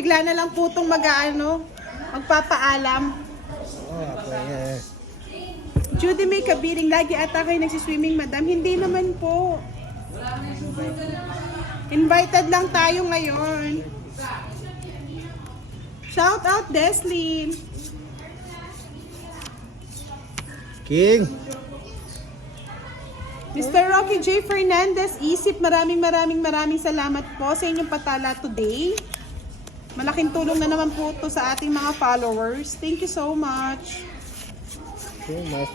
bigla na lang po itong magpapaalam. Judy May Kabiring, lagi ata kayo nagsiswimming, madam. Hindi naman po. Invited lang tayo ngayon. Shout out, Deslin. King. Mr. Rocky J. Fernandez, Isip, maraming salamat po sa inyong patala today. Malaking tulong na naman po ito sa ating mga followers. Thank you so much.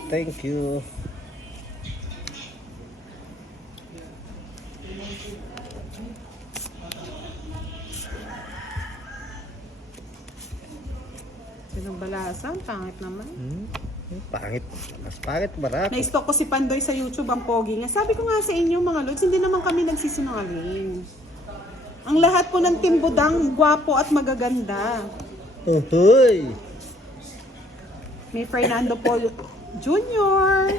Thank you. Sinong balasan? Pangit naman. Pangit. Mas pangit marami. Na-stalk ko si Pandoy sa YouTube, ang pogi nga. Sabi ko nga sa inyo mga lods, hindi naman kami nagsisinungaling. Ang lahat po ng Team Budang, gwapo at magaganda. Uhoy! May Fernando Paul Jr.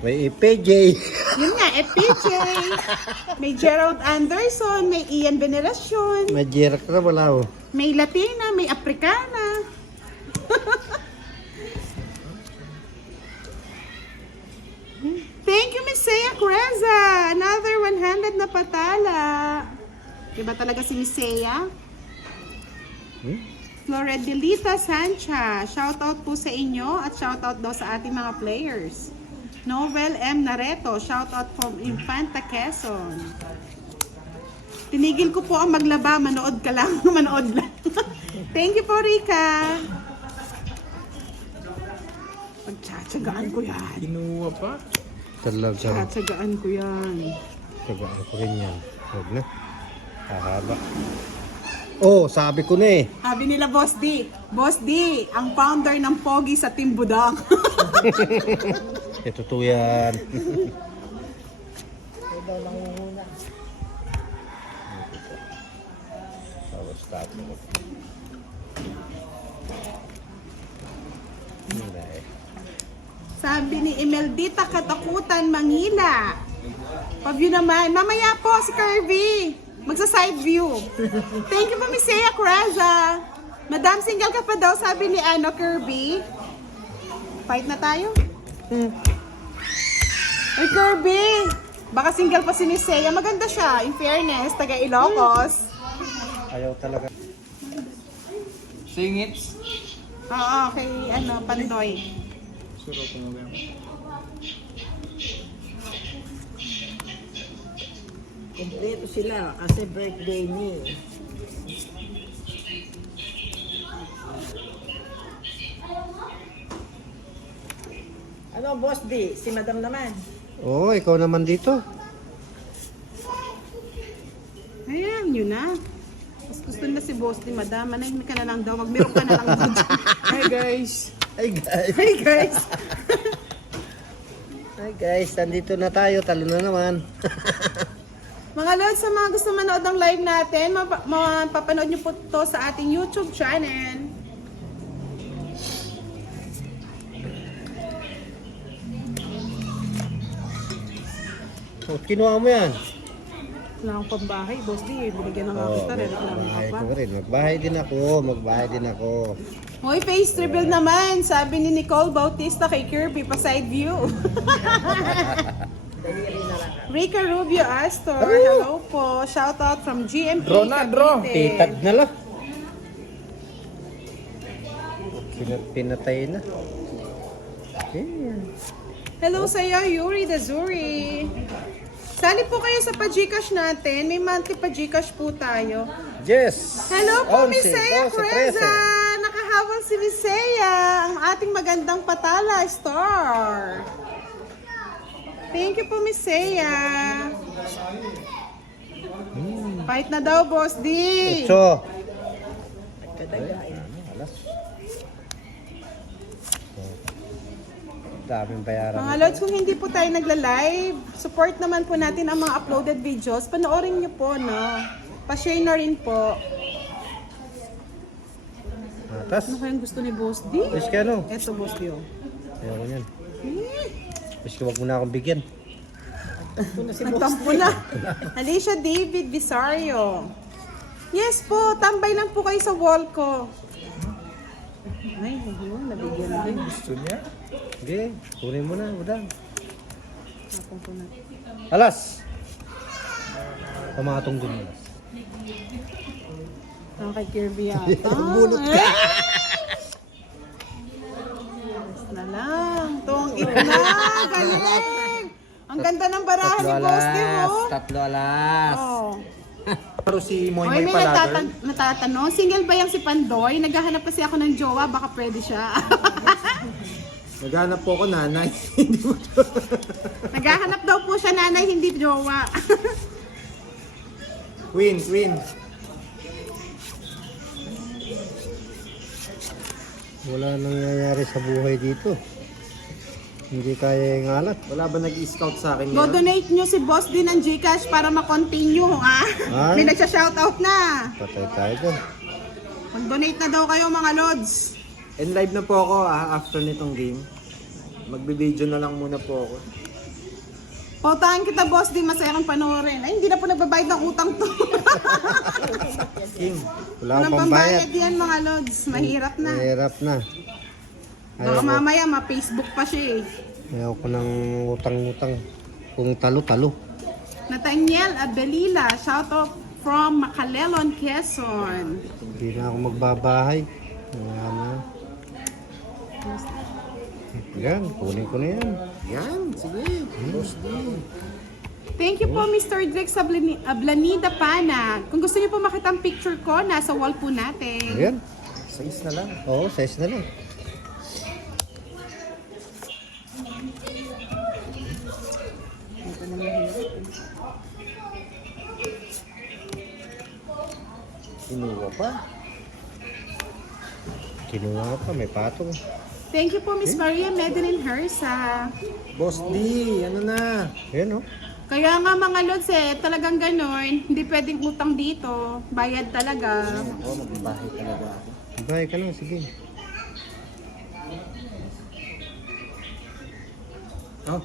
May EPJ. Yun nga, FPJ. May Gerald Anderson, may Ian Veneracion. May Jerak na wala oh. May Latina, may Africana. Thank you, Miss Seiya Creza. Another 100 na patala. Diba talaga si Miss Seiya? Floredelita Sancha. Shoutout po sa inyo at shoutout daw sa ating mga players. Novel M. Nareto. Shoutout from Infanta Quezon. Tinigil ko po ang maglaba. Manood ka lang. Manood lang. Thank you po, Rika. Pagtsatsagaan ko yan. Kinuha pa? Talaga. Pagtsatsagaan ko yan. Tagaan ko rin yan. Huwag na. Hahaba. Oh, sabi ko na eh. Sabi nila, Boss D. Boss D, ang founder ng Pogi sa Team Budang. Ito to yan. Sabi ni Imeldita Katakutan, Mangila. Paview naman. Mamaya po si Kirby. Magsa-side view. Thank you po, Miss Seiya Craza. Madam, single ka pa daw, sabi ni Kirby. Fight na tayo? Ay, Kirby. Baka single pa si Miss Seiya. Maganda siya. In fairness, taga Ilocos. Ayaw talaga. Singits? Oo, kay Pandoy. Suro ko mo Kompleto sila kasi birthday ni. Ano, Boss D? Si Madam naman. Oo, ikaw naman dito. Ayan, yun na. Mas gusto na si Boss ni Madam. Manahimik ka na lang daw. Magmeron ka na lang doon. Hi guys! Hi guys. Hey guys! Hi guys, nandito na tayo. Talo na naman. Mga lods, sa mga gusto manood ng live natin, mapapanood nyo po to sa ating YouTube channel. Oh, kinuha mo yan. Wala akong pambahay, Boss D. Binigyan na nga kita. Magbahay ko rin. Magbahay din ako. Magbahay din ako. Hoy, face reveal naman. Sabi ni Nicole Bautista kay Kirby, pa side view. Rica Rubio Astor, hello po. Shout out from GMP Draw na, draw. Cavite. Titad na lang. Pinatay na. Ayan. Hello sa iyo, Yuri Dazuri. Sali po kayo sa pa-Gcash natin. May monthly pa-Gcash po tayo. Yes! Hello po, 11, Miss Seiya 12, Creza. Nakahabol si Miss Seiya, ang ating magandang patala star. Thank you po, Miss Seiya. Fight na daw, Boss D. 8. Kadagain. Alas. Daming bayaran. Mga lods, kung hindi po tayo nagla-live, support naman po natin ang mga uploaded videos. Panoorin niyo po, no? Pa-share na rin po. Atas. Ano kayang gusto ni Boss D? Wish ka no? Eto, Boss D, oh. Ayaw ko yan. Wish ka wag mo na akong bigyan. Nagtampo na. Alicia David Visario. Yes po, tambay lang po kayo sa wall ko. Ay, nabigyan din. Gusto niya? Sige, kunin mo na, udang. Tapon ko na. Alas! Pamatong din alas. Ang kay Kirby yata. Bunot ka. Yes na lang. Tungit na. Galing. Ang ganda ng barahan ni Boss Di mo. Tatlo alas. Oh. Pero si Moy Oy, Moy may pala, girl. natatanong. Single ba yung si Pandoy? Naghahanap kasi ako ng jowa. Baka pwede siya. Naghanap po ako nanay. Naghahanap daw po siya nanay, hindi jowa. Queen. Wala nangyayari sa buhay dito. Hindi kaya yung alat. Wala ba nag-scout sa akin Go yan? donate nyo si Boss din ng Gcash para ma-continue, ha? Ay. May nagsha-shoutout na. Patay tayo dyan. Mag-donate na daw kayo, mga lods. And live na po ako after nitong game. Magbe-video na lang muna po ako. Pautahan kita, Boss din. Masaya kang panoorin. Ay, hindi na po nagbabayad ng utang to. King. Wala Walang akong pambayad. pambayad yan, mga lods. Mahirap na. Mahirap na. Baka mamaya, ma-Facebook pa siya eh. Ayaw ko ng utang-utang. Kung talo-talo. Nathaniel Abelila, shoutout from Macalelon, Quezon. Hindi na ako magbabahay. Wala na. Yan, kunin ko na yan. Yan, sige. Boss D. Thank you po, Mr. Drex Ablanida Pana. Kung gusto niyo po makita ang picture ko, nasa wall po natin. Ayan. Size na lang. Oo, size na lang. Inuwa pa. Kinuha pa, may patong. Thank you po, Miss Maria Medelin Hersa. Boss D, ano na? Ayan, oh. Kaya nga mga lods talagang ganon. Hindi pwedeng utang dito. Bayad talaga. Ako, magbabahay talaga ako. Bahay ka na, sige. Oh.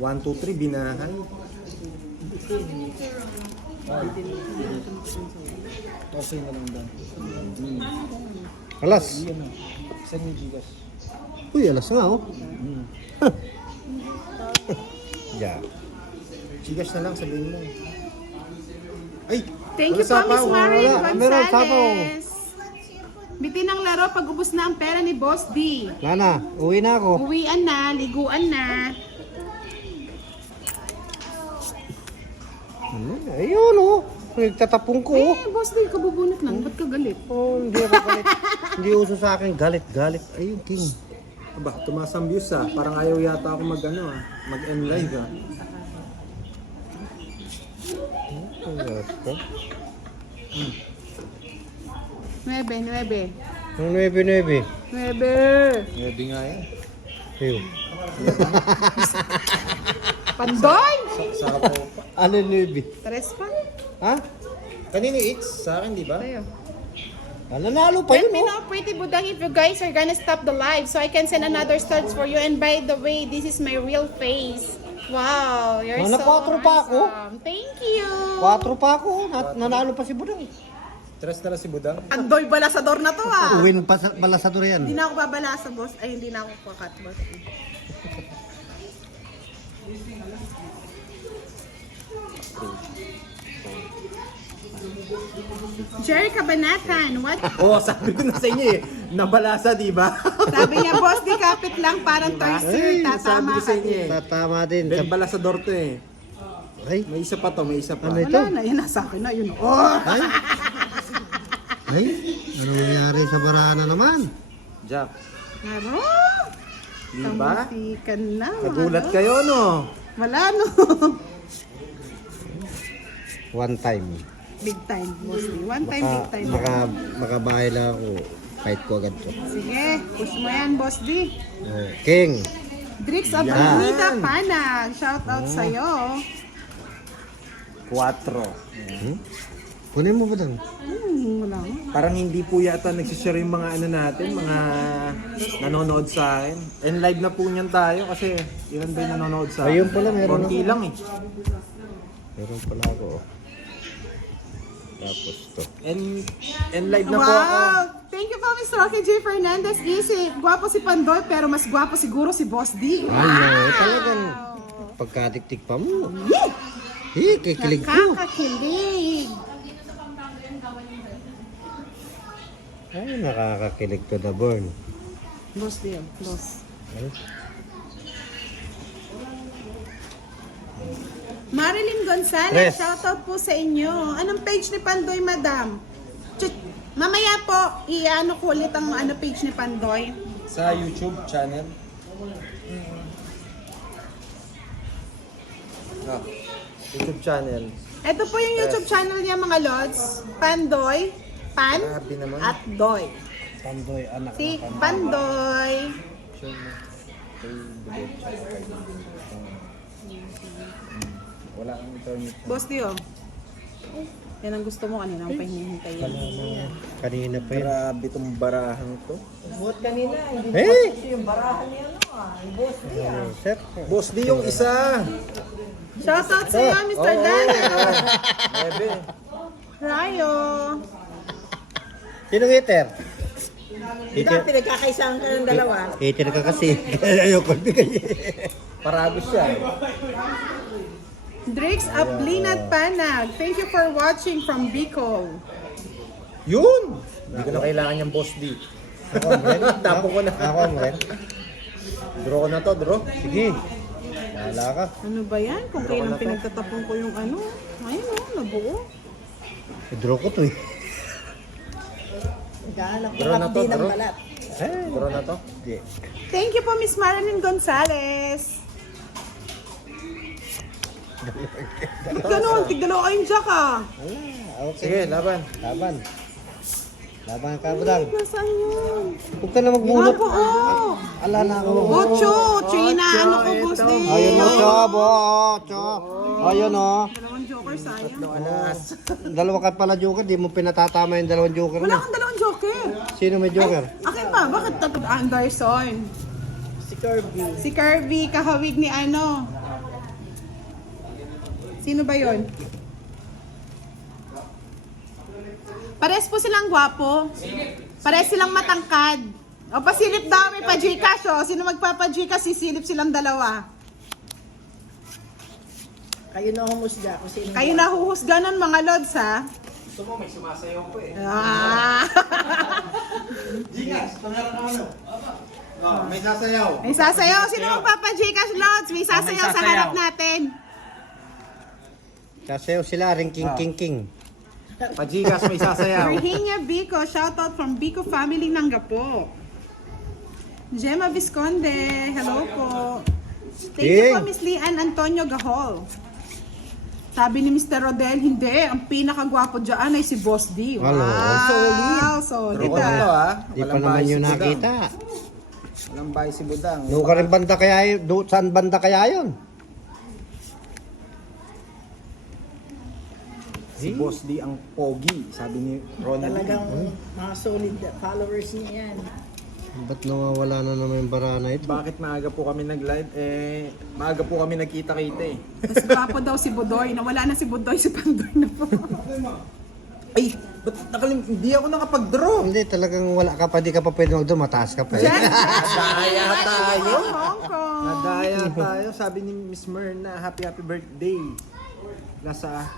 1, 2, 3, binahay. Okay na lang doon. Alas. Saan yung Gcash? Uy, alas nga, oh. Yeah. Gcash na lang, sabihin mo. Ay! Thank you wala po, Miss sapaw. Marie Wala, meron sapaw. Gonzales. Bitin ang laro pag ubos na ang pera ni Boss D. Lana, uwi na ako. Uwian na, liguan na. Ayun, oh. Nagtatapong ko, oh. Boss D, kabubunot lang. Ba't ka galit? Oh, hindi ako galit. Hindi uso sa akin galit. Ayun, King. Aba, tumaas ang views ah. Parang ayaw yata ako mag-end live ah. Nuebe. Ang 9-9. Nuebe. Ready nga yan. Ayun. Pandoy! Sa po. Ano 9? Tres pa. Ha? Kanino it's? Sa akin, di ba? Tayo. Nanalo pa Let yun, me oh. know, Pretty Budang, if you guys are gonna stop the live so I can send another stars for you. And by the way, this is my real face. Wow, you're Mana so 4 pa ako? handsome. Thank you. 4 pa ako. Nanalo pa si Budang. Tres na lang si Budang. Andoy balasador na to ah. Win pa sa balasador yan. Hindi na ako babalasa, boss. Ay, hindi na ako kakat, boss. Jerry Cabanatan, what? Oo, sabi ko na sa inyo eh. Nabalasa, di ba? Sabi niya, boss, di kapit lang, parang Ay, thirster, sabi tatama ko ka. sa inyo eh. Tatama din. Then balasador to eh. Ay, May isa pa to, may isa pa. Ano ito? Wala na, yun nasa akin na, yun. Oh! ay. Ano nangyari sa barana naman? Jack, Naro! di ba? Kamasikan na. mga Nagulat boss. kayo, no? Wala, no? One time. Big time, mostly. One time, big time. Makabahay lang ako. Fight ko agad to. Sige, push mo yan, boss D. Oh, King. Drix Abunida Panag, shout out sa'yo. 4. Kunin mo ba dang? Wala nga. Parang hindi po yata nagsishare yung mga ano natin, mga nanonood sa akin. And live na po niyan tayo kasi ilan ba yung nanonood sa akin? Ayun pala, meron Konti lang eh. Meron pala ako. Oh. Tapos to. And live na po ako. Wow! Thank you po, Mr. Rocky J. Fernandez. Easy. Gwapo si Pandoy, pero mas gwapo siguro si Boss D. Ay, talagang pagkatiktik pa mo. Kikilig ko. Nakakakilig. Ay, nakakakilig to the burn. Boss D, boss. Ay, Marilyn Gonzalez, Tres. shoutout po sa inyo. Anong page ni Pandoy, madam? Mamaya po, i-ano ko ulit ang page ni Pandoy. Sa YouTube channel. YouTube channel. Ito po yung YouTube channel niya, mga lods. Pandoy, Pan, Grabe naman. at Doy. Pandoy, anak. Si Pandoy. Wala kang internet. Boss Dio. Yan ang gusto mo kanina, ang pahinihintay yan. Kanina pa yun. Grabe tong barahang to. Buhat kanina, hindi Eh! kasi yung barahan niya, yung boss niya. Sir. Boss D yung isa. Shoutout sa iyo, Mr. Dario. Bebe. Rayo. Sino hater? Di ba pinagkakaisahan ka ng dalawa? Hater ka kasi. Ayoko bigay. Paragos siya. Drix Aplinat Panag. Thank you for watching from Bicol. Yun! Hindi ko na kailangan yung Boss D. Ako, Amren. Tapo ko na. Ako, Amren. Draw ko na to, draw. Sige. Wala ka. Ano ba yan? Kung kailan pinagtatapon ko yung ano. Ayun o, nabuo. I-draw ko to eh. Naghahanap ko Draw na to, kapdi ng draw. balat. Draw na to. Hindi. Thank you po, Miss Marilyn Gonzalez. Ganun, tigdalawa kayong jack ah. Okay. Sige, laban. Laban. Laban ka, budang. Nasaan yun? Huwag ka na magbunot. Nga po, oh. Ala na ako. Ocho, China, ano ko, boss ito. din. Ayun o, Chob. Ocho. Ayun o. Dalawang joker, sayang. Alas. Dalawa ka pala joker. Di mo pinatatama yung dalawang joker Wala na. kang dalawang joker. Sino may joker? Akin pa, bakit tatlo? Anderson. Si Kirby. Si Kirby, kahawig ni ano. Sino ba yon? Pares po silang gwapo. Pares silang matangkad. O pasilip daw, may pa-Gcash o. Sino magpapa-Gcash, sisilip silang dalawa. Kayo na humusga kung sino. Kayo nahuhusga nun mga lods ha. Gusto mo, may sumasayaw ko eh. Ah. May sasayaw. May sasayaw. Sino magpapa-Gcash lods? May sasayaw sa harap natin. Sasayaw sila, ring king king king. Pajigas, may sasayaw. Virginia Bico, shoutout from Bico family ng Gapo. Gemma Visconde, hello po. Thank you po, Miss Lian Antonio Gahol. Sabi ni Mr. Rodel, hindi. Ang pinakagwapo dyan ay si Boss D. Wow, Hello. solid Draw ko na to ah. ah. Di pa Walang naman bahay yun si Budang. nakita. Walang bahay si Budang. Doon ka rin banda kaya yun? Saan banda kaya yun? Si Boss D ang pogi, sabi ni Ronald. Talagang mga solid followers niya yan. Ba't nawawala na naman yung bara na ito? Bakit maaga po kami nag-live? Maaga po kami nagkita-kita eh. Mas gwapo daw si Budoy. Nawala na si Budoy, si Pandoy na po. Ay, ba't hindi ako nakapag-draw? Hindi, talagang wala ka pa, di ka pa pwede mag-draw, mataas ka pa. Jen, Nadaya tayo. Hong Kong. Nadaya tayo. Sabi ni Miss Myrna, happy birthday. Nasa...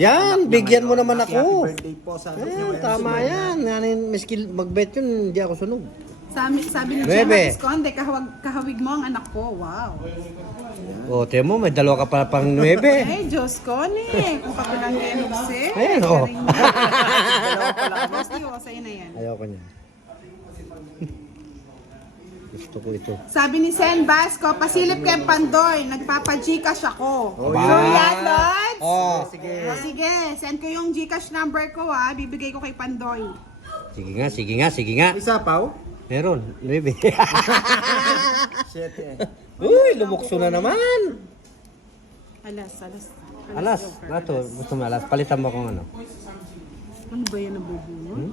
Yan, bigyan mo naman Happy ako. birthday po. Sabi niya Ayan, ngayon, tama si Myrna. yan. Yan, miski mag-bet yun, hindi ako sunog. Sabi ni Nuebe. Gemma Visconde, kahawig mo ang anak ko. Wow. O, tiyan mo, may dalawa ka pala pang 9. Ay, Diyos ko ni. Kung kapilang genugse. Ayan, oh. Boss D, sa'yo na yan. Ayoko niya. Gusto ko ito. Sabi ni Sen Basco, pasilip kay Pandoy, nagpapa-Gcash ako. Oh, Sure yan, Lods? Oh, Sige. Sige, send ko yung Gcash number ko ha, bibigay ko kay Pandoy. sige nga, sige nga, sige nga. Isa pa, Meron, 9. Shit eh. Uy, lumukso na naman. Alas. Alas, nato, gusto mo alas. Palitan mo kung ano. Ano ba yan nabubunod?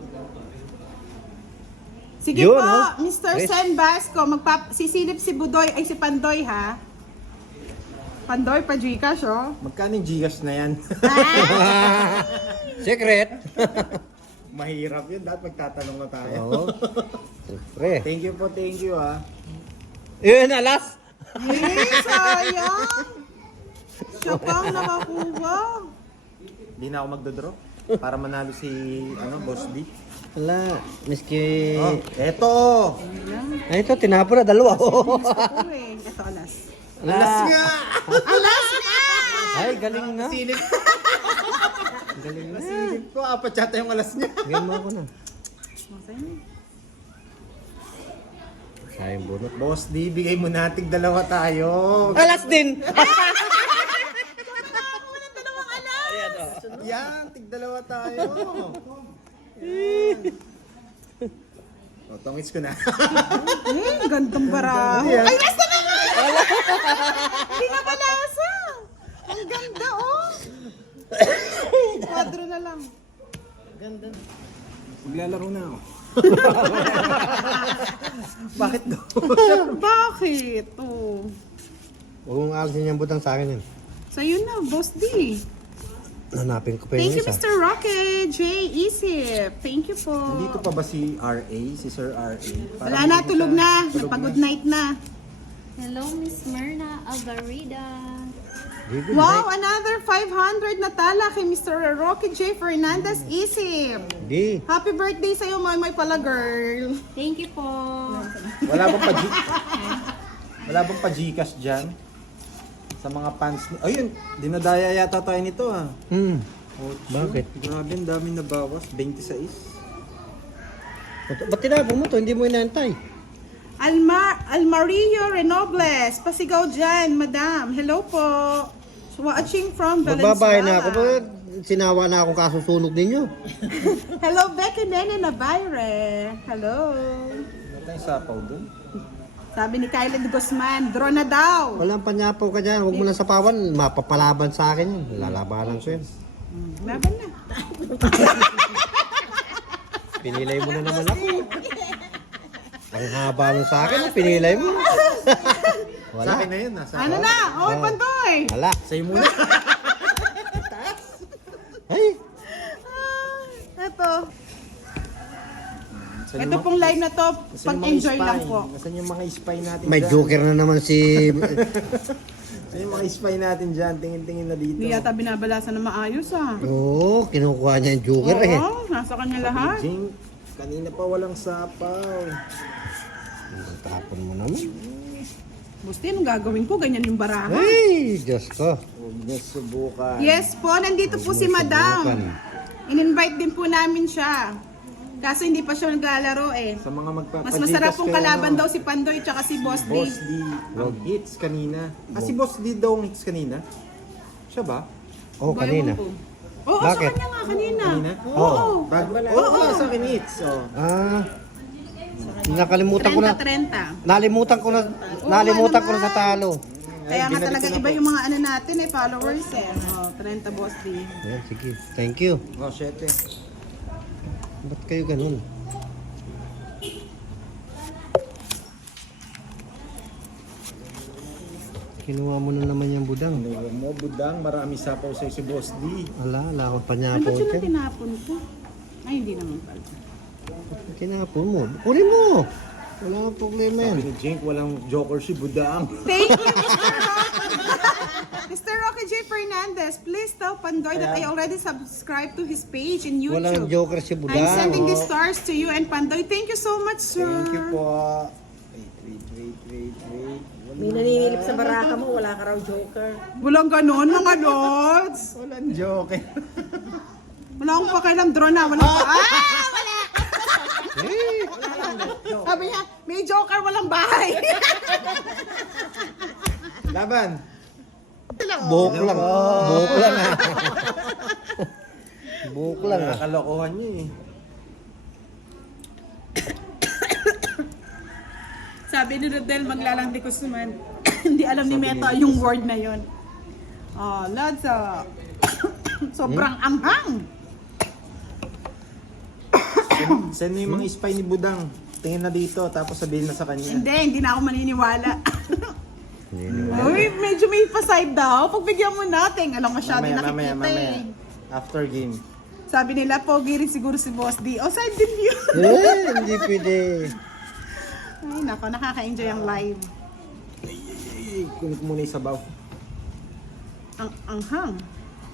Sige Yun, po, oh. Mr. Yes. Sen Basco, sisilip si Budoy, ay si Pandoy ha. Pandoy pa Gcash, oh. Magkano yung Gcash na yan? Secret. Mahirap yun. Dapat magtatanong na tayo. Oo. Siyempre. Thank you po, thank you ah. Yun, alas. Sayang! Siya pang nakakuha. Hindi na ako magdodraw para manalo si Boss D. Wala. Miski... Oh, eto! Ay, ito, tinapon na. Dalawa. Ako eh. Ito, alas. Alas nga! Alas nga! Ay, galing na. Silip. Galing na. Silip ko, apat yata yung alas niya. Game mo ako na. Masaya. Sayang bunot. Boss D, bigay mo nating dalawa tayo. Alas din! Yan, tig dalawa tayo. O, tongits ko na. Gandang baraho. Yan. Ay, nasa na nga! Pinabalasa! Ang ganda, oh! Kwadro na lang. Maglalaro na ako. Bakit daw? Bakit? Oh. Huwag mong alisin yung butang sa akin yun. Sa'yo na, Boss D. Nanapin ko pa yung Thank you, isa. Mr. Rocket. J. Isip. Thank you po. Nandito pa ba si R.A., si Sir R.A.? Wala na, tulog na. Tulog Pag-good na. night na. Hello, Miss Myrna Alvarida. Good Wow, night. another 500 na tala kay Mr. Rocket J. Fernandez Isip. Di. Happy birthday sa'yo, May pala girl. Thank you po. Wala bang Wala bang pa-Gcash dyan? Sa mga fans ni... Ayun, dinadaya yata tayo nito ah. Oh, Bakit? Grabe, ang dami na bawas. 26. Ba't tinapon mo to? Hindi mo inantay. Almario Renobles. Pasigaw dyan, madam. Hello po. Watching from Magbabahay na ako. Valenzuela. Ba't sinawa na akong kasusunog ninyo? Hello, Becky Nene Navarre. Hello. Ano tayong sapaw dun? Sabi ni Kylie Guzman, draw na daw. Walang panyapaw ka dyan. Huwag mo lang sapawan. Mapapalaban sa akin yun. Lalabanan ko yun. Laban na. Pinilay mo na naman ako. Ang haba nun sa akin. Pinilay mo. Sa Wala. akin na yun ah. Ano na? Oh, Pandoy. Wala. Sa'yo muna. Ay. Ito. Nasaan Ito yung pong live na to, nasaan yung mga pag-enjoy spy? lang po. Nasaan yung mga spy natin May dyan? joker na naman si... Nasaan yung mga spy natin dyan? Tingin-tingin na dito. Hindi yata binabalasan na maayos ah. Oo, kinukuha niya yung joker eh. Oo, nasa kanya lahat. Jing, kanina pa walang sapaw. Tapon mo naman. Busti, anong gagawin ko? Ganyan yung baraha. Ay, Diyos ko. Huwag niyo subukan. Yes po, nandito po si Madam. In-invite din po namin siya. Kaso hindi pa siya naglalaro eh. Sa mga Mas masarap pong kayo, kalaban ano, daw si Pandoy tsaka si Boss D. Boss D, ang hits kanina. Ah, si Boss D daw ang hits kanina? Siya ba? Oh, kanina. Oo, Bakit? sa kanya nga kanina. Kanina? Oo. Wala sa akin hits. Oh. Ah, nakalimutan ko na. 30-30. Nalimutan ko na sa talo. Kaya nga binalik talaga ko na iba po. yung mga ano natin eh, followers eh. Oh, 30 Boss D. Ayan, sige. Thank you. Oh, shit eh. Ba't kayo ganun? Kinuha mo na naman yung budang. Ano mo, budang, marami sapaw sa'yo si Boss D. Wala akong Ano panyapo ba sila dyan. tinapon ko? Ay, hindi naman pala. Kinapon mo. Kunin mo. Wala akong problema yan. Sabi ni Jink, walang joker si budang. Thank you, Mr. Rocky J. Fernandez. Please tell Pandoy that I already subscribed to his page in YouTube. Walang joker si I'm budang. sending these stars to you and Pandoy. Thank you so much, sir. Thank you po. Wait. May naninilip sa baraka mo, wala ka raw joker. Walang ganon, mga lods. Walang joker. Wala akong pakialam, drone na. Walang wala! Sabi niya, may joker, walang bahay. Laban. Buhok lang. Buhok lang ah. Buhok lang ah. Nakakalokohan niyo eh. Sabi ni Rodel, maglalandi ko suman. Hindi alam ni Meta yung word na yon. Oh, lods, sobrang anghang. Send mo yung mga spy ni budang. Tingin na dito, tapos sabihin na sa kanya. Hindi na ako maniniwala. Uy, medyo may pa-side daw. Pagbigyan mo natin. Alam, masyado nakikita mamaya. eh. After game. Sabi nila, pogi rin siguro si Boss D. O, side din yun. Hindi pwede. Ay, nako, nakaka-enjoy ang live. Kunin ko muna yung sabaw. Ang anghang.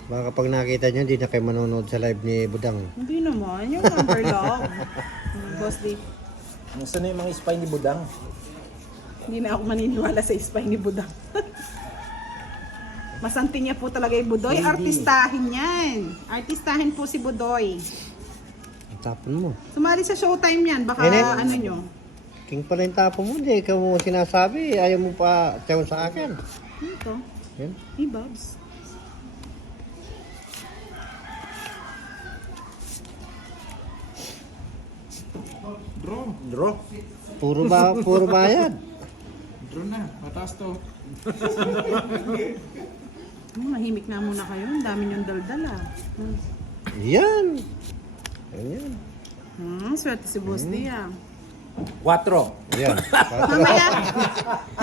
Baka pag nakita nyo, hindi na kayo manonood sa live ni Budang. Hindi naman, yung number lang. Boss D. Nasaan na yung mga spy ni Budang? Hindi na ako maniniwala sa spy ni Budang. Masanti niya po talaga yung Budoy. Hindi. Artistahin yan. Artistahin po si Budoy. Ang tapon mo. Sumali sa showtime yan. Baka Nene. ano nyo. King pala yung tapon mo. Hindi, ikaw mo sinasabi. Ayaw mo pa tiyawin sa akin. Ito. Yan. Hey, Bobs. Draw. Puro bayad. Mahimik na muna kayo. Ang dami niyong daldal ah. Yan. Yan. Swerte si Boss D ah. 4. Yan. Mamaya,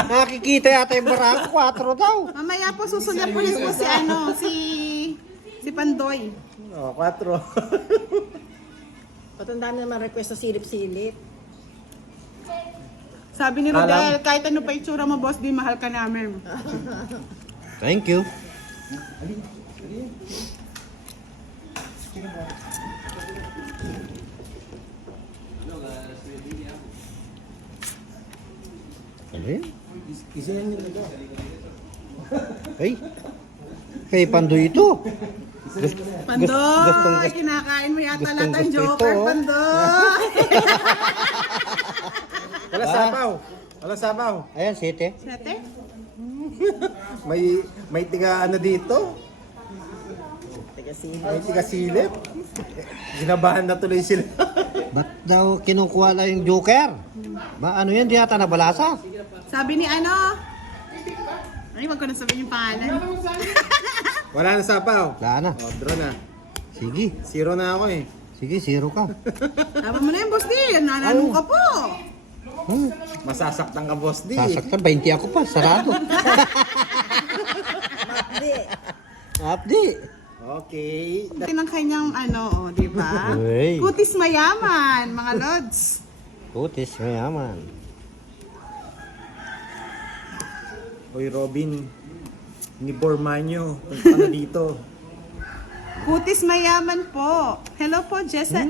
Nakikita yata yung barako. 4 daw. mamaya po susunod po po si ano, si Pandoy. Oh, 4. Ba't ang dami naman request sa silip-silip? Sabi ni Rodel, kahit ano pa itsura mo, Boss D, mahal ka namin. Thank you. Ano yan? Isa yan yung nito. Ay. Kay Pandoy ito. Pandoy, kinakain mo yata lahat ng gusto Joker, ito, oh. Pandoy. Wala sabaw. Wala sabaw. Ayan, 7. Sete? May tiga ano dito? May tiga silip. Ginabahan na tuloy sila. Ba't daw kinukuha lang yung Joker? Ba, ano yan? Di yata nabalasa. Sabi ni ano? Ay, wag ko na sabihin yung pangalan. Wala na sabaw. Wala na. Oh, draw na. Sige. 0 na ako eh. Sige, 0 ka. Sabi mo na yun, Boss D. Nananong ka po. Masasaktan ka, Boss D. Sasaktan, 20 ako pa. Sarado. Hindi. Updi. Okay. Ito ng kanyang ano, di ba? Uy. Kutis mayaman, mga lods. Putis, mayaman. Oy, Robin. Ni Bormanyo. Ano dito? Kutis mayaman po. Hello po, Jessa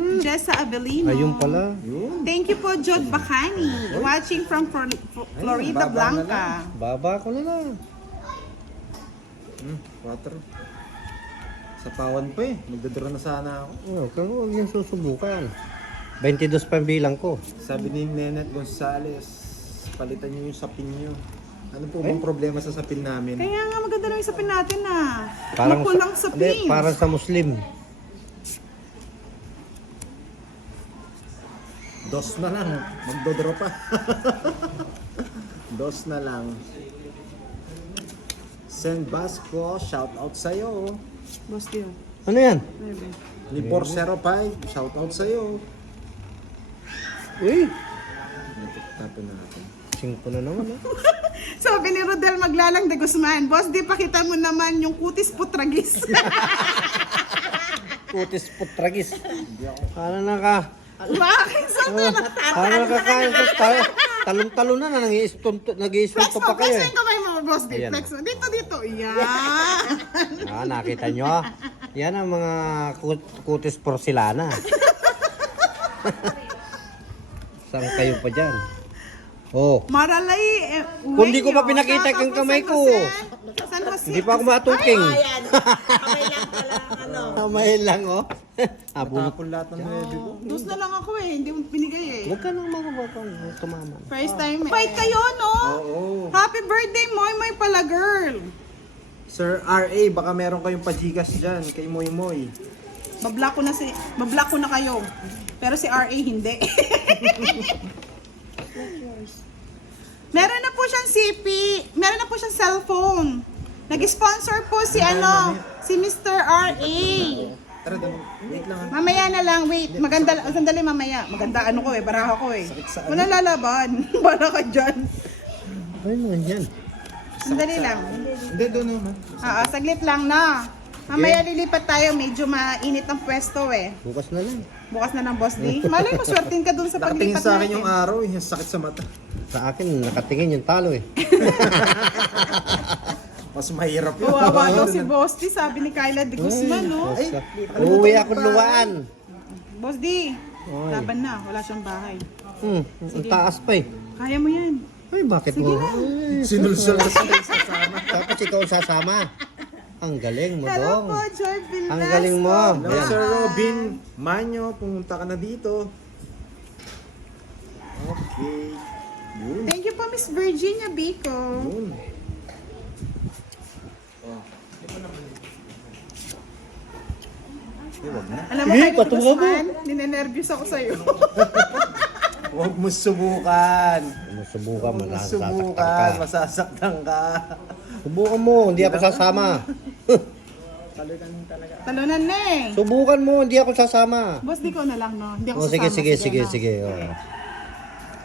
Avelino. Ayun pala. Yun. Thank you po, Jod Bacani. Watching from Florida baba na Blanca. Baba ko na lang. 4. Sa pawan pa eh. Magdadraw na sana ako. Oh, kaya huwag yung susubukan. 22 pa ang bilang ko. Sabi ni Nenet Gonzales, palitan niyo yung sapin niyo. Ano po bang problema sa sapin namin? Kaya nga maganda lang yung sapin natin ah. Parang Makulang sa Hindi, pin. parang sa Muslim. Dos na lang. Magdodraw pa. Dos na lang. Sen Basco, shout out sa'yo. Boss Dio. Ano yan? Ni 405, shout out sa'yo. Uy, Tapon na natin. 5 na naman. Sabi ni Rodel Maglalang de Guzman, Boss Di, pakita mo naman yung kutis putragis. Putis putragis. Ano na ka? Bakit? Saan na? Ano nakakain ko tayo? Talong-talong na, nag-i-ispunto pa kayo Flex eh. mo kamay mo, Boss Di. Ayan. Flex mo. Dito. Yan. Nakita nyo? Yan ang mga kutis porcelana. Saan kayo pa dyan? Oh, Maralay. Kung di ko pa pinakita yung kamay ko. San Jose. hindi pa ako matuking. Ayan. Kamay lang pala ang ano. Kamay lang oh. Abunot. Tapon lahat ng bebe ko. Dos na lang ako eh. Hindi mo binigay eh. Huwag ka nang mababang tumaman. First time. Fight kayo, no? Oo. Happy birthday, Moy pala, girl. Sir RA, baka meron kayong pajikas dyan kay Moy Moy. Bablock ko na kayo. Pero si RA hindi. Meron na po siyang CP. Meron na po siyang cellphone. Nag-sponsor po si si Mr. RA. Tara, wait lang. Mamaya na lang, wait. Maganda, sandali mamaya. Maganda ano ko eh, baraha ko eh. Sakit sa Wala lalaban. Bala ka dyan. Ay naman yan. Sandali lang. Hindi, doon naman. Oo, saglit lang na. Mamaya lilipat tayo, medyo mainit ang pwesto eh. Bukas na lang. Bukas na ng Boss D. Malay mo, swertin ka dun sa Nakatingin paglipat sa akin natin. yung araw, yung sakit sa mata. Sa akin, nakatingin yung talo eh. Mas mahirap yun. Kawawa daw si Boss D, sabi ni Kyla de Guzman, no? Ay, uuwi ako luwaan. Boss D, Oy. laban na, wala siyang bahay. Ang taas pa eh. Kaya mo yan. Ay, bakit mo? Ay, Sinulsol na sila sasama. tapos ikaw ang sasama. Ang galing mo, Hello Dong. po, Joy Villasco. Ang galing mo. Hello, Ayan. Sir Robin Manyo, pumunta ka na dito. Okay. Yun. Thank you po, Miss Virginia Bico. Yun. Wag na. Alam mo, Sige, Kyla de patungan mo. Guzman, ninenervyos ako sa'yo. Huwag mo subukan. Subukan mo, Huwag mo nasasaktan subukan. ka. Masasaktan ka. Subukan mo, hindi ako sasama. Talunan na eh. Subukan mo, hindi ako sasama. Boss, di ko na lang, no? Hindi ako Oh, sige, sasama. sige, sige, na. sige. Oh.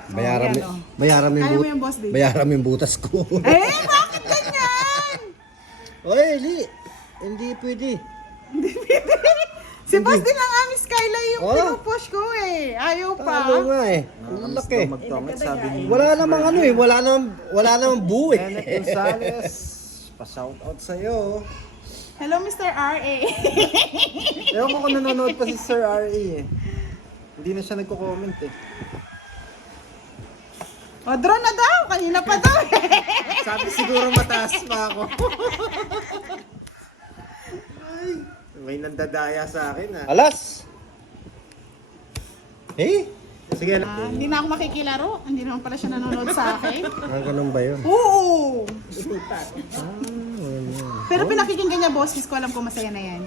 Bayaran yan, mo, oh. bayaran mo Kaya mo yung yung Boss D. bayaran mo yung butas ko. Eh, bakit ganyan? Oy, Li, hindi pwede. Si Boss din lang, Miss Kyla, yung Oh. pinupush ko eh. Ayaw pa. Talo nga eh. Ang Nakakamis laki. daw magtongit, sabi ni Wala namang ano eh, wala namang buo eh. Kenneth Gonzalez. Pa-shoutout sa'yo. Hello, Mr. R.A. Ewan ko kung nanonood pa si Sir R.A. eh. Hindi na siya nagko-comment eh. O, drone na daw. Kanina pa daw. Sabi siguro mataas pa ako. Ay, may nandadaya sa akin ah. Alas! Eh? Sige na. Hindi na ako makikilaro. Hindi naman pala siya nanonood sa akin. Ang ganun ba yun? Oo. Pero pinakikinggan niya, boss. Ko alam ko masaya na yan.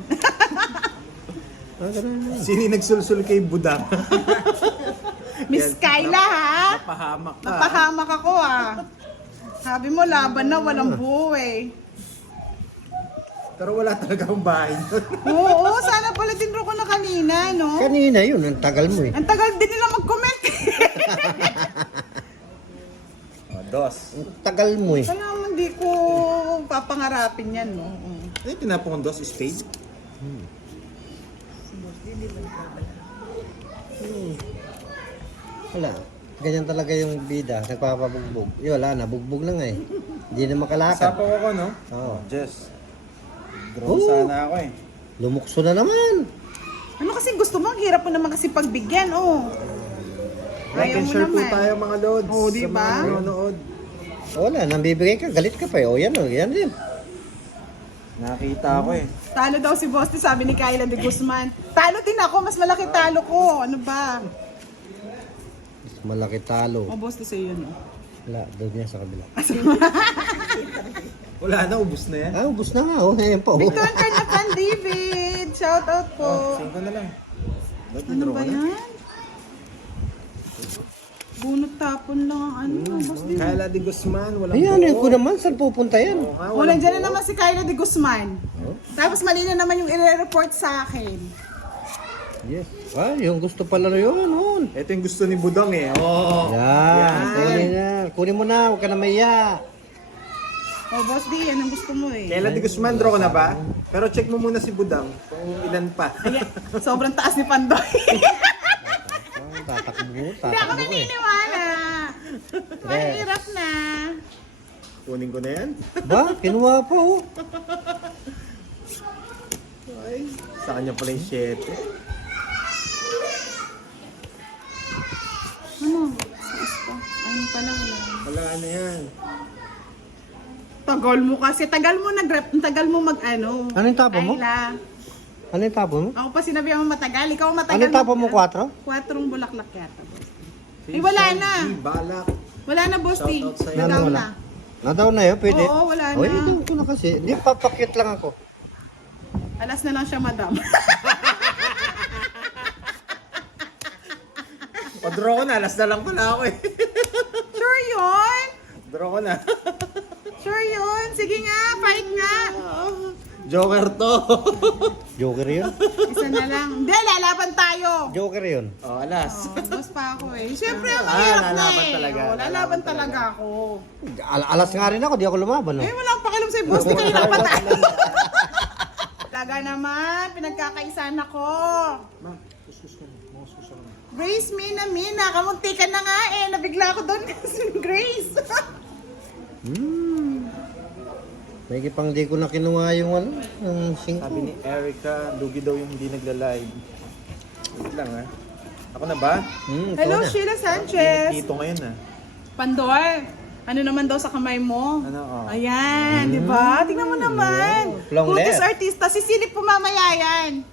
Ang ganun yun. Sino yung nagsulsul kay Budang? Miss Kyla, ha? Napahamak ka. Napahamak ako, ah. Sabi mo, laban na, walang buo eh. Pero wala talaga akong bahay doon. Oo, sana pala tinro ko na kanina, no? Kanina yun, ang tagal mo eh. Ang tagal din nila mag-comment. Dos. Ang tagal mo eh. Kaya naman di ko papangarapin yan, no? Ay, tinapong kong dos spade. Wala. Ganyan talaga yung bida, nagpapabugbog. Wala na, bugbog lang eh. Hindi na makalakad. Sapaw ako, no? Oo. Jess. Draw Oo. sana ako eh. Lumukso na naman. Ano kasi gusto mo? Ang hirap mo naman kasi pagbigyan, oh. Like Ayaw and mo share po naman. tayo mga loads. Oo, di Sa ba? mga nanonood. Wala, nang bibigay ka, galit ka pa eh. O yan o, yan din. Nakita ako eh. Talo daw si Boss, sabi ni Kyla de Guzman. Talo din ako, mas malaki talo ko. Ano ba? Mas malaki talo. O, Boss, sa'yo yun, oh. Wala, doon niya sa kabila. Wala na, ubus na yan. Ah, ubus na nga. Oh, ngayon pa. Oh. Victor Carnapan David, shout out po. Oh, 5 na lang. Ba't Ano i-draw ba ko na? yan? Bunot tapon lang ang ano, Boss Di. Kyla de Guzman, walang Ayan, yun ko naman. Saan pupunta yan? Oo nga, O, walang nandiyan na naman si Kyla de Guzman. Tapos mali na naman yung i-report sa akin. Yes. Ah, yung gusto pala na yun. Oh. Ito yung gusto ni Budong eh. Oo. Yan. Kunin na. Kunin mo na. Huwag ka na maiya. O, Boss D, yan ang gusto mo eh. Kyla de Guzman, draw ko na ba? Pero check mo muna si Budang kung ilan pa. Ayan, sobrang taas ni Pandoy. Ah, tatakbo mo. Hindi ako Tatakbo ko eh. naniniwala. Mahirap na. Kunin ko na yan. Ba? Kinuha pa oh. Ay, sa kanya pala yung 7. Ano? Sa ista. Ayun pala wala. Wala na yan. Tagal mo kasi. Tagal mo mag ano. Ano yung tapo mo? Ayla. Ano yung tapo mo? Ako pa sinabi mo matagal. Ikaw matagal. Ano yung tapo mo? 4? 4 bulaklak yata. Boss. Eh, wala na. G, Balak. Wala na, Boss D. Shoutout sa'yo. Nagaw Wala. na. Nadaw na yun? Pwede? Oo, wala na. Oy, doon ko na kasi. Hindi, papakit lang ako. Alas na lang siya, madam. O, draw ko na. Last na lang pala ako eh. Sure yun? Draw ko na. Sure yun? Sige nga, fight nga. Joker to. Joker yun? Isa na lang. Hindi, lalaban tayo. Joker yun. Oh, alas. Oh, boss pa ako eh. Siyempre, ang Ah, mahirap na lalaban eh. talaga. Oh, lalaban talaga ako. Alas nga rin ako, di ako lumaban. No? Eh, wala akong pakialam sa'yo, boss. Di kanina pa tayo. Talaga naman, pinagkakaisan ako. Ma, kuskus ka na. Kuskus ka na. Grace, Mina, kamunti ka na nga eh. Nabigla ako doon kasi Grace. May pang di ko na kinuha yung ano, ang 5. Sabi ni Erica, lugi daw yung hindi nagla-live. Wait lang ha. Ako na ba? Hello, Sheila Sanchez. Dito ngayon ha. Pandor, ano naman daw sa kamay mo? Ano, oh. Ayan, di ba? Tingnan mo naman. Long Kutis left. artista, sisilip po mamaya yan.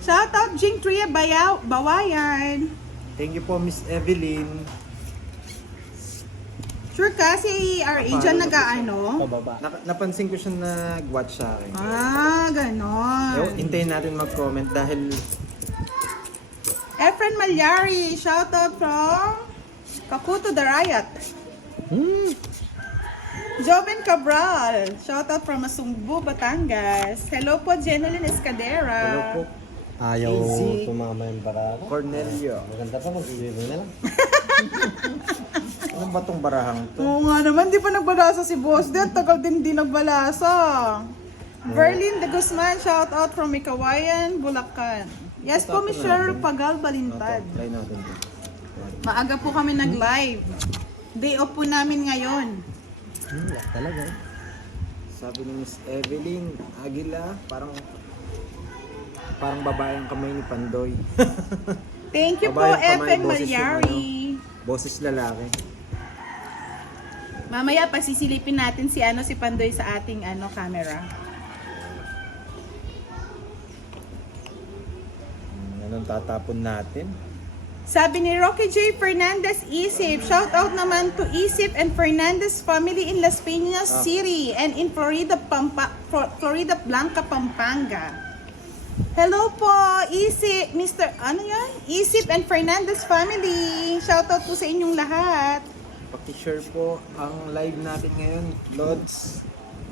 Shout out Jing Tria Bawayan. Thank you po, Miss Evelyn. Sure ka, si R.A. dyan nag-ano? Napansin ko siya nag-watch sa akin. Ah, ganon. Hintayin natin mag-comment dahil Efren Malyari, shout out from Kakuto the Riot. Joven Cabral, shout out from Masungbu, Batangas. Hello po, Jeneline Escadera. hello po, Ayaw Easy. tumama yung barako. Cornelio. Maganda pa, mag-ibig na lang. Ano ba tong barahang to? Oo nga naman, di pa nagbalasa si Boss. Din, tagal din di nagbalasa. Verlin de Guzman, shout out from Ikawayan, Bulacan. Yes po, Miss Cheryl Pagal Balintad. Try natin to. Maaga po kami nag-live. Day off po namin ngayon. Talaga. Sabi ni Miss Evelyn Aguila, parang babae ang kamay ni Pandoy. Thank you po, Babae ang kamay, Efren boses yung Malyari. Boses lalaki. Mamaya pasisilipin natin si Pandoy sa ating camera. Anong tatapon natin? Sabi ni Rocky J. Fernandez Isip, shout out naman to Isip and Fernandez family in Las Piñas City and in Florida Blanca, Pampanga. Hello po, Isip, Isip and Fernandez family. Shout out po sa inyong lahat. Paki-share po ang live natin ngayon, Lods.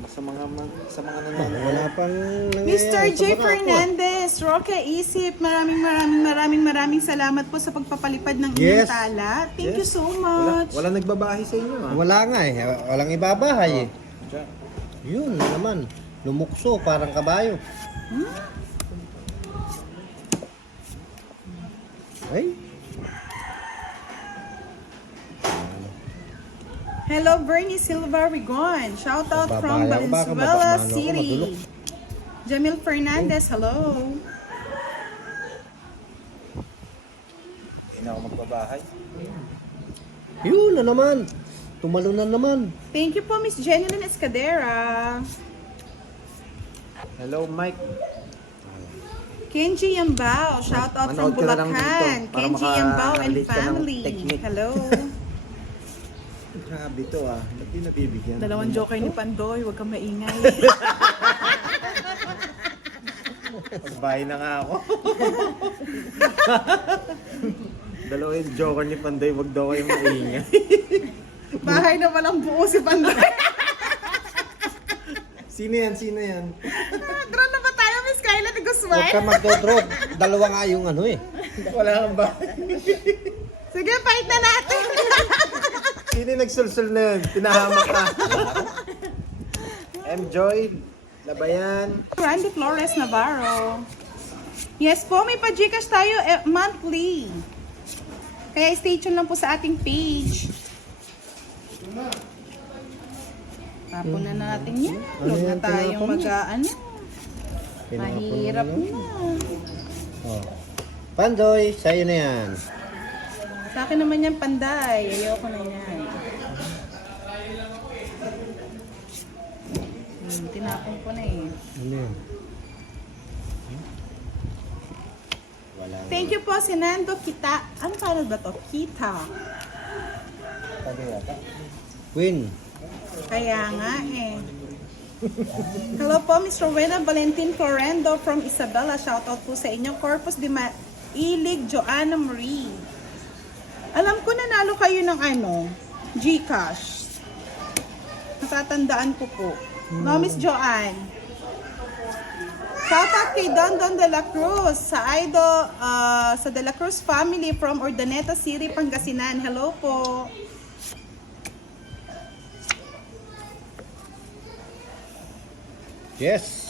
Sa mga nanonood. Wala pang Mr. nangyayari J. sa barako. Fernandez, Roque Isip, maraming salamat po sa pagpapalipad ng inyong Yes. tala. Thank you Yes. so much. Wala nagbabahay sa inyo ah. Wala nga eh. Walang ibabahay eh. Diyan. Yun naman. Lumukso, parang kabayo. Ay, Hello, Bernie Silva Rigon. Shout out from Babae ako, baka Valenzuela maano ako, City. madulok. Jamil Fernandez, hello. Hindi na ako magbabahay. yun na naman. Tumalo na naman. Thank you po, Miss Jeneline Escadera. Hello, Mike. Kenji Yambao, shout out from Manood ka na lang Bulacan. dito para Kenji Yambao and makarelate ka ng family. technique. Hello. Grabe to ah. Ba't di nabibigyan? Dalawang joker ni Pandoy, huwag kang maingay. Pagbahay na nga ako. Dalawang joker ni Pandoy, wag daw kayong maingay. Bahay na walang buo si Pandoy. Sino yan? Sino yan? Drone na ba tayo, Miss Kyla de Guzman? Huwag ka magdodrop. Dalawa nga yung ano eh. Wala kang bahay. Sige, fight na natin. Sino yung nagsulsul na yun? Tinahamak ka. M-Joy, Labayan. Randy Flores Navarro. Yes po, may pa-Gcash tayo monthly. Kaya stay tuned lang po sa ating page. Tapon na natin yan. Ano Huwag na yan, tayong tinapon mo? mag-ano. Pinapon Mahirap mo na. Oh. Pandoy, sa'yo na yan. Sa akin naman yan, Panday. Ayoko na yan. Tinapon ko na eh. Ano yan? Wala. Thank you po, si Nando Kita. Ano paano ba to? Kita. Queen. Kaya nga eh. Hello po, Miss Rowena Valentin Florendo from Isabela. Shoutout po sa inyo. Corpus de Ilig, Joanna Marie. Alam ko nanalo kayo ng Gcash. natatandaan ko po. No, Miss Joanne. Shoutout kay Don De La Cruz sa idol, sa De La Cruz family from Urdaneta City, Pangasinan. Hello po. Yes.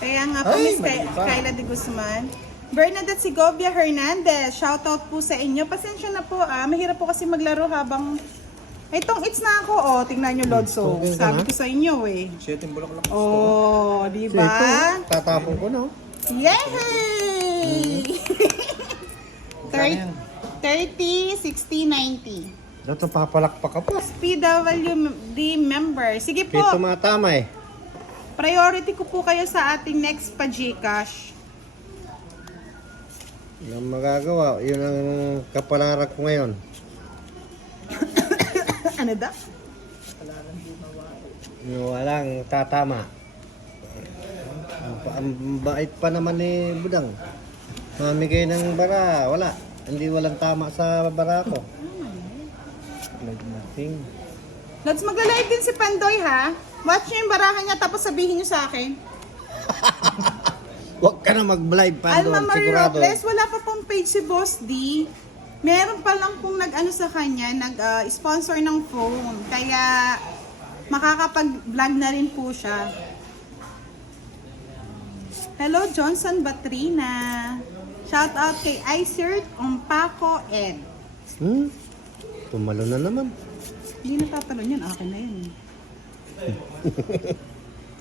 Kaya nga po, Ay, Miss mali pa. Kayla de Guzman. Bernadette Segovia Hernandez, shoutout po sa inyo. Pasensya na po mahirap po kasi maglaro habang... Itong it's na ako, tingnan nyo, Lodso. Okay ka Sabi na? ko sa inyo eh. Shit, yung bulaklak. Oh, di Ito, ba? tatapon ko na. Yay! 30, 60, 90. Dato papalakpak ka pa. PWD member. Sige po, Kaya tumatama eh. priority ko po kayo sa ating next pa-Gcash. Wala magagawa. Yun ang kapalarag ko ngayon. Ano da? Walang tatama. Ang bait pa naman ni Budang. Mamigay ng bara. Wala. Hindi walang tama sa bara ko. Like nothing. Lods, magla-live din si Pandoy ha. Watch nyo yung barahan niya tapos sabihin nyo sa akin. Huwag ka na mag-live pa Alma doon. Marie Sigurado. Robles, wala pa pong page si Boss D. Meron pa lang pong nag-ano sa kanya, nag-sponsor ng phone. Kaya makakapag-vlog na rin po siya. Hello, Johnson Batrina. Shout out kay Isert Ompaco Ed. Tumalo na naman. Hindi natatalon yan, akin na yun.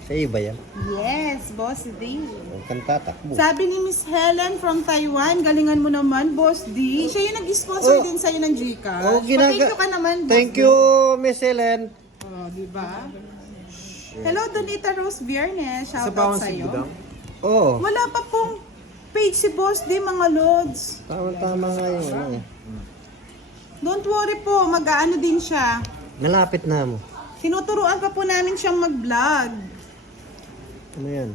Sa iba yan. Yes, Boss D. Huwag kang tatakbo. Sabi ni Miss Helen from Taiwan, galingan mo naman, Boss D. Siya yung nag-sponsor Oh. din sa'yo ng Gcash. Oh, Thank you ka naman, Boss Thank D. you, Miss Helen. Oh, di ba? Hello, Donita Rose Viernes. Sa Shout out bawang si sa'yo. Budang. Oh, Wala pa pong page si Boss D, mga lods. tama nga yung ano. Don't worry po, mag-aano din siya. Nalapit na mo. Tinuturuan pa po namin siyang mag-vlog. Ano yan?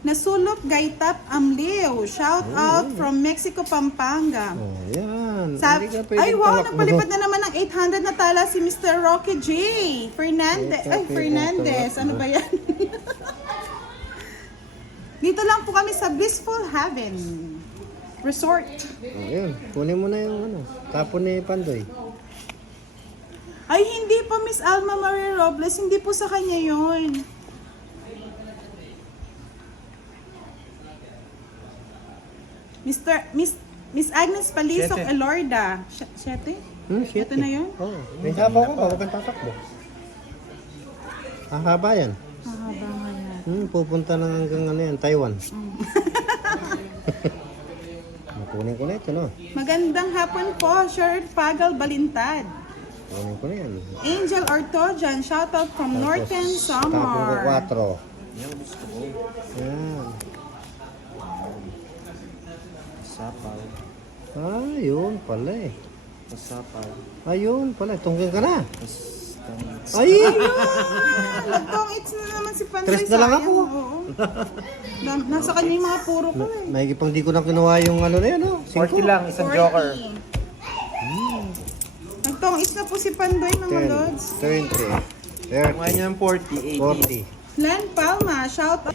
Nasulok Gaitap Amleo. Shout out from Mexico, Pampanga. Oh, yan. Sabi, Hindi ka pwedeng ay wow, tumakbo. nagpalipad na naman ng 800 na tala si Mr. Rocky J. Fernandez. Ay, Ito, Fernandez. Ano ba yan? Dito lang po kami sa Blissful Haven Resort. Oh, yun. Kunin mo na yung ano. Tapon ni Pandoy. Ay, hindi po, Miss Alma Marie Robles. Hindi po sa kanya yun. Miss Agnes Palisok Siyete. Elorda. Siyete? Shit. Ito na yun? Oh, may haba ko pa. Huwag kang tatakbo. Haba yan. Mahaba nga yan. Pupunta na hanggang ano yan, Taiwan. Kunin ko na ito, no? Magandang hapon po, Sheriff Pagal Balintad. Kunin ko na yan. Angel Ortojan, shoutout from Norton Tapon ko Samar. 4. Yan gusto ko. Yan. Sapaw. Ayun pala eh. Sapaw. Ayun pala. Tungkin ka na. Tapos, Ay! Nagtong it's na naman si Pandoy. Tres na lang sayang, ako. oo. Nasa kanya yung mga puro ko eh. May pang di ko na kinuha yung ano na yan, oh. 40 lang, isang joker. 40. Nagtong it's na po si Pandoy, mga 10, lods. 20, Kumain niya ng 40, 80. 40. Len Palma, shoutout.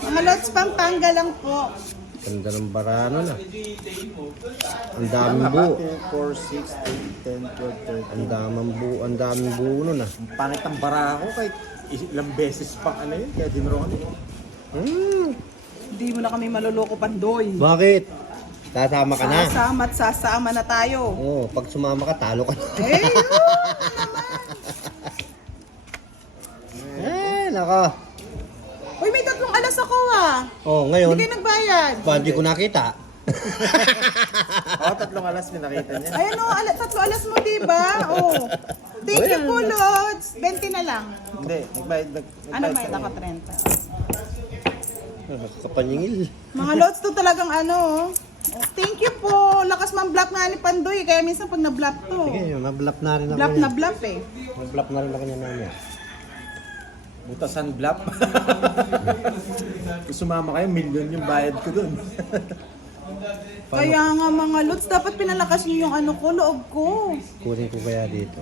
Mga lods, Pampanga lang po. Ganda ng barano na. Ang daming buo. 2, 4, 6, 8, 10, 12, 13. Ang daming buo nun ah. Ang pangit ang bara ko kahit ilang beses pang ano yun. Kaya dinuro ko nito. Hindi mo na kami maloloko, Pandoy. Bakit? Sasama ka na. Sasama at sasama na tayo. Oo, pag sumama ka, talo ka na. Eh, Eh, naka. uy, may 3 alas ako ah. Oh, ngayon, Hindi kayo nagbayad. ba, di ko nakita. Oo, 3 alas pinakita niya. Ayan o, 3 alas mo, diba? Oh. Thank you po, Lods. 20 na lang. Hindi, nagbayad. Ano may naka 30? Kapanyingil. Mga Lods, to talagang ano. Oh. Thank you po. Lakas man blap nga ni Pandoy. Kaya minsan pag na-blap to. Sige, mablap na rin ako Blap niya. na blap eh. Mablap na rin ako niya namin. Butasan blap. Kung sumama kayo, milyon yung bayad ko dun. Kaya nga mga lods, dapat pinalakas niyo yung ano ko, loob ko. Kunin ko kaya dito.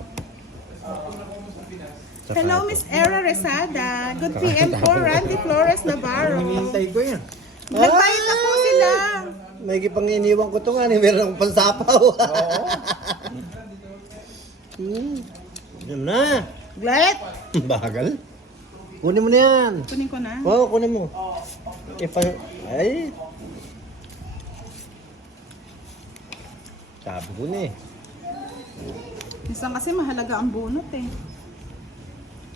Saka Hello, ito. Miss Era Resada. Good PM po, Randy Flores Navarro. Hinihintay ko yan. Nagbayad na po sila. May pang iniwan ko to nga, meron akong pansapaw. Oo. Yan na. Glet, Bagal. Kunin mo na yan. kunin ko na. Oo, kunin mo. Ay. Sabi ko na eh. Minsan kasi mahalaga ang bunot eh.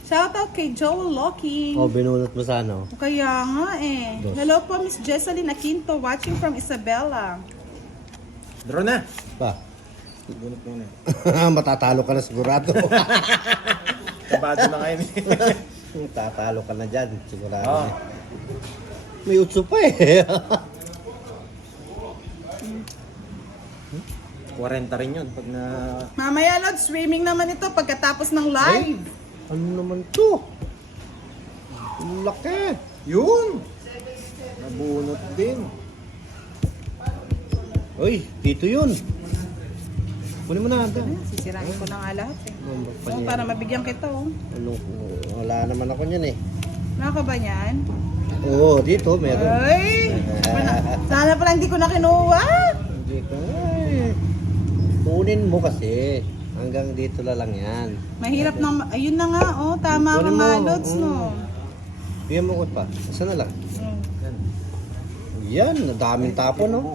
Shoutout kay Joel Loki. Oh, binunot mo sana. Oh. Kaya nga eh. Dos. Hello po, Miss Jesseline Aquinto, watching from Isabela. Draw na. Pa. Bunot mo na. Matatalo ka na sigurado. Kabado na ngayon. Tatalo ka na dyan, sigurado. Oo. May utso pa eh. 40 rin yun pag na... Mamaya, Lord, streaming naman ito pagkatapos ng live. Ano naman to? Ang laki. Yun! Nabunot din. Uy, dito yun. Kunin mo na. Sisirain ko na nga lahat eh. Ano pa Oh, niya? para mabigyan kita oh. Wala naman ako niyan eh. Naka ba yan? Oo, dito meron. Ay! Sana pala hindi ko na kinuha. Hindi ko. Ay. Kunin mo kasi. Hanggang dito na lang yan. Mahirap nang, ayun na nga oh. Tama Kunin mga mo. lods no. Bigyan mo ko pa. Isa na lang. Mm. Yan, daming tapon no.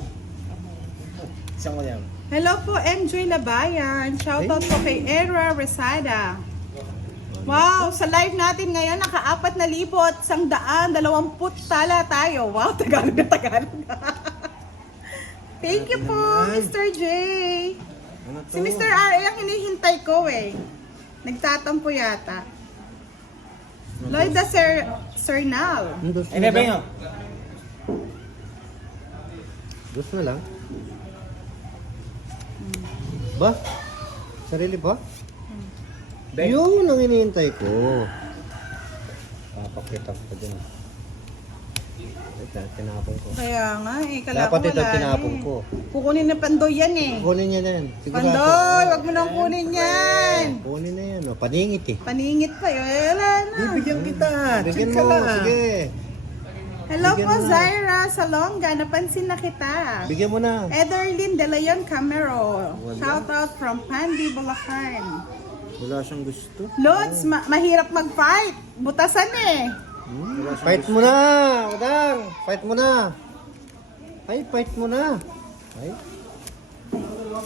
Isang ko yan. Hello po, MJ Labayan. Shoutout po kay Era Resada. Wow, sa live natin ngayon, naka-4,120 tala tayo. Wow, Tagalog na Tagalog. Thank you po, Mr. J. Ano to? Si Mr. R, ang hinihintay ko eh. Nagtatampo yata. Lloyda Sernal. Ay, bebe nyo. Dos na lang. Ba? Sarili ba? Yun ang hinihintay ko. Papakita ko pa dyan. Ito, tinapon ko. Kaya nga eh, kala ko Dapat ito wala tinapon eh. ko. Kukunin na Pandoy yan eh. Kunin niya na yan. Sigurado. Pandoy, wag mo nang kunin yan. Kunin na yan. Oh. Paningit eh. Paningit pa yun. Wala na. Bibigyan kita. Bigyan Check ka mo. lang. Sige. Hello Bigyan po, mo na. Zaira Salonga. Napansin na kita. Bigyan mo na. Ederlyn De Leon Camero. Shout out from Pandi, Bulacan. Wala siyang gusto. Lods, mahirap mag-fight. Butasan eh. Wala siyang Fight mo na. Udang. Fight mo na. Ay, fight mo na. Ay.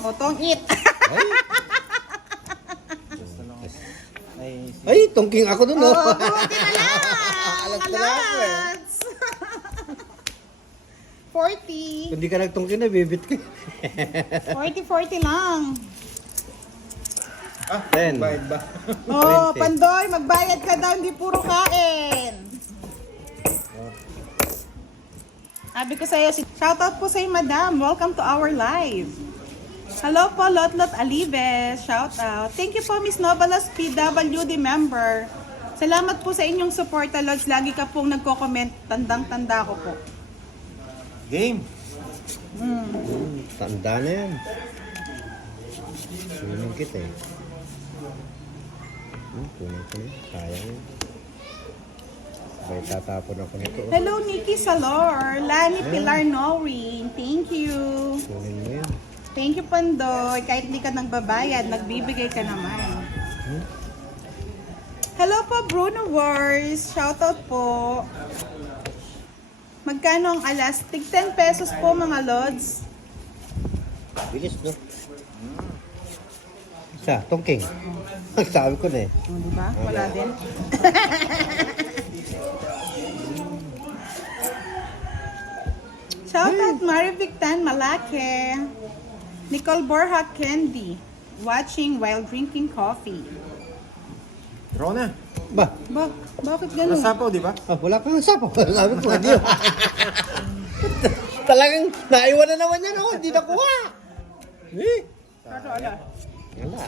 Otong it. Ay. gusto lang. Ay, Ay, tungking ako dun. Oh, Oh. buti na lang. Alas ko na ako eh. Lods. 40. Kung di ka nagtungkin na, bibit ka. 40 lang. ah, 10. bayad ba? Oh, 20. Pandoy, magbayad ka daw, hindi puro kain. Sabi ko sa'yo, shoutout po sa'yo, madam. Welcome to our live. Hello po, Lotlot Alives. Shoutout. Thank you po, Miss Novalas PWD member. Salamat po sa inyong support, Lods. Lagi ka pong nagko-comment. Tandang-tanda ko po. Game. Tanda na yan. Sunan kita eh. Kunin ko na. Sayang yun. May tatapon ako nito. Oh. Hello, Nikki Salor. Lani Pilar Nori. Thank you. Kunin mo yan. Thank you, Pandoy. Kahit di ka nagbabayad, nagbibigay ka naman. Hello po, Bruno Wars. Shoutout po. Magkano ang alas? Tig 10 pesos po, mga lods. Bilis, no? Isa, tungking. Sabi ko na eh. Oh, diba? Wala din. Shoutout Marivic Tan Malake. Nicole Borja Candy. Watching while drinking coffee. Draw na. Ba? Bakit ganun? Nasapaw, di ba? Ah, wala kang sapo. Sabi ko, hindi. Talagang naiwan na naman yan. Oh, hindi nakuha. Eh? Wala.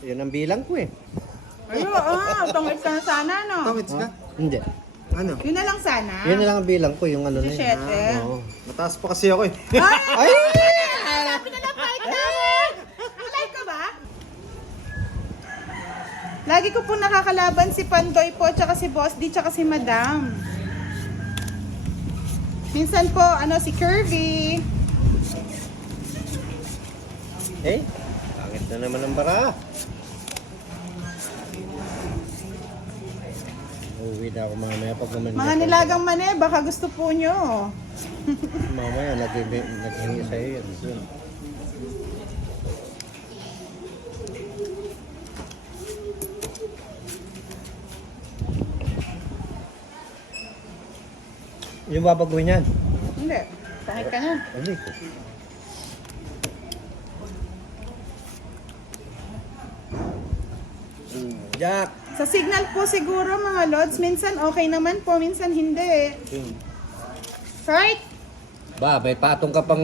Yan ang bilang ko eh. Ayun, tungit ka na sana, no? Tongits ka? Hindi. Ano? Yun na lang sana. Yun na lang ang bilang ko, yung ano na yun. 17. Oo. Mataas pa kasi ako eh. Ay! Sabi na lang fight na! Like ko ba? Lagi ko po nakakalaban si Pandoy po, tsaka si Boss D, tsaka si Madam. Minsan po, si Curvy. Eh, pangit na naman ang bara. Uuwi na ako mamaya pag naman. Mga nilagang mani, baka gusto po nyo. Mamaya, naghingi sa'yo yan. Yung babaguhin yan. Hindi, sakit ka na. Hindi. Jack! Sa signal po siguro mga lods, minsan okay naman po, minsan hindi. Right? Ba, may patong ka pang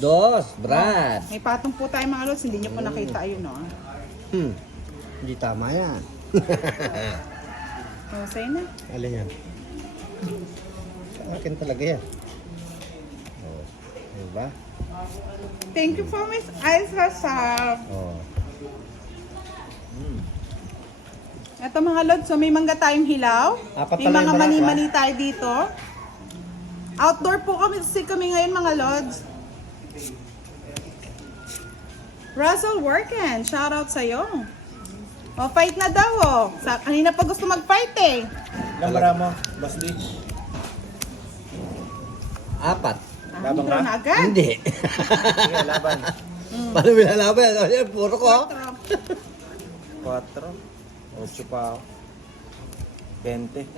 dos, Brad. May patong po tayo mga lods, hindi nyo po nakita ayun no. Hindi tama yan. Oh, say na. Alin yan? Sa akin talaga yan. Oh, diba? Thank you for Miss Aisha Sab. Oh. Ito mga lods, so may mangga tayong hilaw. Apat May pala mga yung barako, mani-mani tayo dito. Outdoor po kami ngayon mga lods. Russell Worken, shout out sa'yo. O, fight na daw oh. Kanina pa gusto mag-fight eh. Ilang bara mo, Boss D? Apat. Labang Draw ka? na agad. Hindi. Sige, laban. Paano binalaban? Puro ko. 4. 8 pa ako. 20.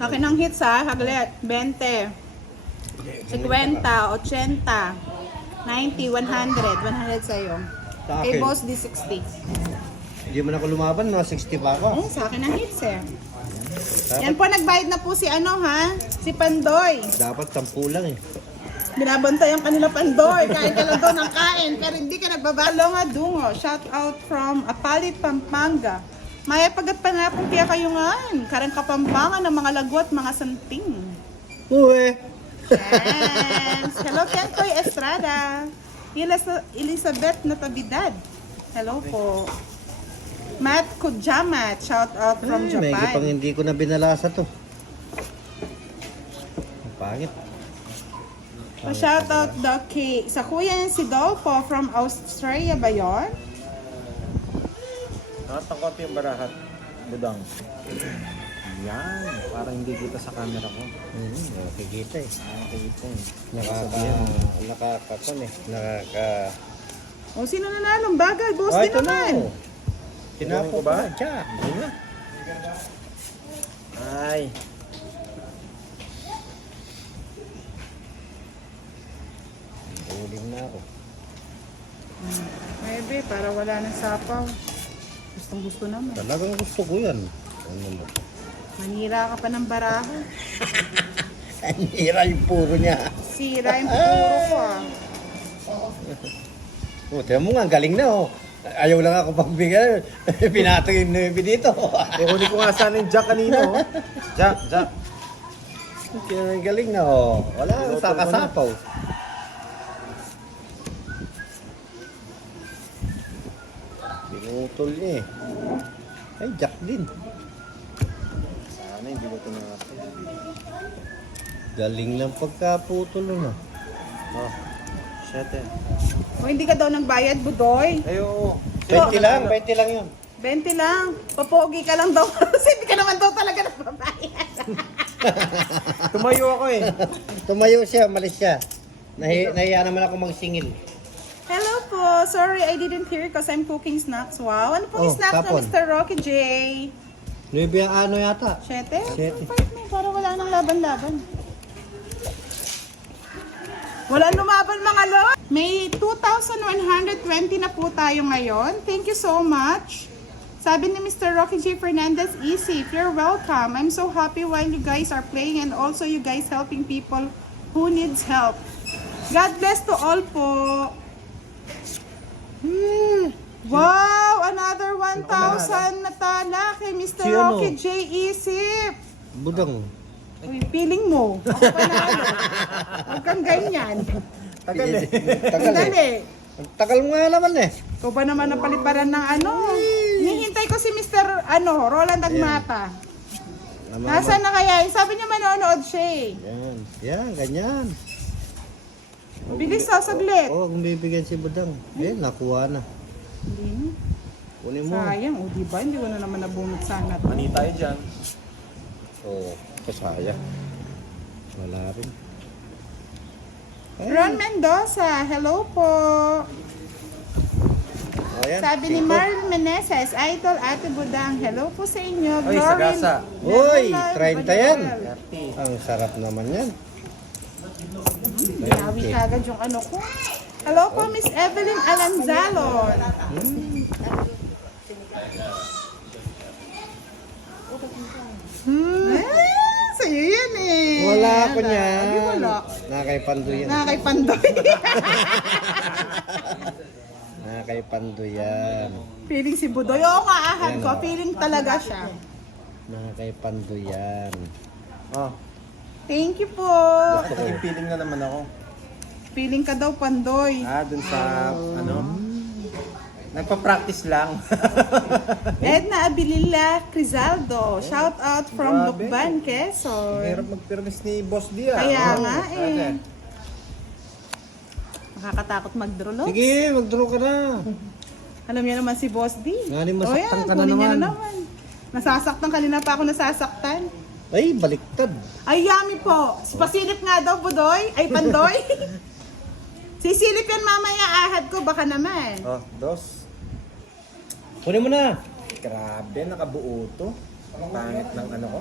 Akin ang hits ha, haglet. 20. 50, 80, 90, 100. 100 sa'yo. Sa Kay akin. Boss D 60. Hindi man ako lumaban, mga 60 pa ako. Oh, sa akin ang hits eh. Yan po, nagbayad na po si si Pandoy. Dapat 10 lang eh. Binabantay ang kanila Pandoy. Kain ka lang daw ng kain, pero hindi ka nagbabalo nga dungo. Shout out from Apalit, Pampanga. Maya pagat panapong kaya kayo nga. Karang kapampangan ng mga lagwat, mga santing. Uwe. Yes. Hello, Kentoy Estrada. Elizabeth Natividad. Hello po. Matt Kujamat. Shout out from May pang Japan. hindi ko na binalasa to. Ang pangit. Shout out daw kay sa kuya niya si Dolfo from Australia ba yun? Nakatakot yung barahat. Budang. Yan. Parang hindi kita sa camera ko. Nakikita eh. Nakikita eh. Nakakakon eh. O sino nanalo? Bagay, boss din naman. Tinapo ko ba? Siya. Hindi na. Ay. Uling na ako. Maybe, para wala ng sapaw. Gustong gusto naman. Talagang gusto ko yan. Ano mo? Manira ka pa ng baraha. Ang hira yung puro niya. Sira yung puro ko ah. Tiyan mo nga, ang galing na oh. Ayaw lang ako pagbigay. Pinatong yung 9 dito. Kukunin ko nga sana yung Jack kanino. Oh. Jack. Ang galing na oh. Wala akong Pinutol ko na. sakasapaw. Pinutol niya eh. Ay, Jack din. Sana hindi ko tinatay. Galing lang pagkaputol na. Oh. Shit eh. O hindi ka daw nagbayad, Budoy. Ay, oo. 20 lang yun. 20 lang. Papogi ka lang daw. Kasi hindi ka naman daw talaga nagbabayad. Tumayo ako eh. Tumayo siya, malis siya. Nahiya naman ako magsingil. Hello po. Sorry, I didn't hear because I'm cooking snacks. Wow. Ano pong Oh, snacks na tapon. Mr. Rocky J? 9 ano yata. 7? Siyete. Fight mo, para wala nang laban-laban. Wala lumaban mga lo. May 2,120 na po tayo ngayon. Thank you so much. Sabi ni Mr. Rocky J. Fernandez, easy. You're welcome. I'm so happy while you guys are playing and also you guys helping people who needs help. God bless to all po. Wow! Another 1,000 na tala kay Mr. Si ano? Rocky J. Isip. Budang. Uy, feeling mo. Ako panalo. Huwag kang ganyan. Tagal eh. Tagal eh. Dali. Ang tagal mo nga naman eh. Ikaw ba naman ang paliparan ng ano? Hinihintay ko si Mr. Roland Agmata. Nasaan na kaya? Sabi niya manonood siya eh. Yan. Yan, ganyan. Bilis saglit. Oo, kung bibigyan si Budang. Eh, nakuha na. Hindi na. Kunin mo. Sayang. O diba? Hindi ko na naman nabunot sana to. Mani tayo dyan. Oo, kasaya. Wala rin. Ay. Ron Mendoza, hello po. Ayan, Sabi ni 5. Marlon Meneses, Idol Ate Budang, hello po sa inyo. Oy, sagasa. Uy, 30 yan. Happy. Ang sarap naman yan. Binawi kagad yung ano ko. Hello po, Miss Evelyn Alanzalon. Sa'yo yan eh. Wala ko niyan. Di wala. Nakay Pandoy yan. Nakakay Pandoy. Nakay Pandoy yan. Feeling si Budoy. Oo nga, ahad Yan, ko. oh. Feeling talaga siya. Nakay Pandoy yan. Oh, Thank you po. yung feeling na naman ako. Feeling ka daw, Pandoy. Dun sa, ano, nagpa-practice lang. Edna Abilila Crizaldo. Shout out from Grabe. Lukban, Quezon. Hirap mag-permis ni Boss D ah. Kaya Oo, nga sabi. eh. Nakakatakot mag-draw loads. Sige, mag-draw ka na. Alam niya naman si Boss D. Nga ni, masaktan O yan, ka na kunin niya naman. Nasasaktan, kanina pa ako nasasaktan. Ay, baliktad. Ay, yummy po. Pasilip nga daw, Budoy. Ay, Pandoy. Sisilip yan mamaya, ahad ko. Baka naman. Oh, dos. Kunin mo na. Grabe, nakabuo to. Pangit ng ano ko.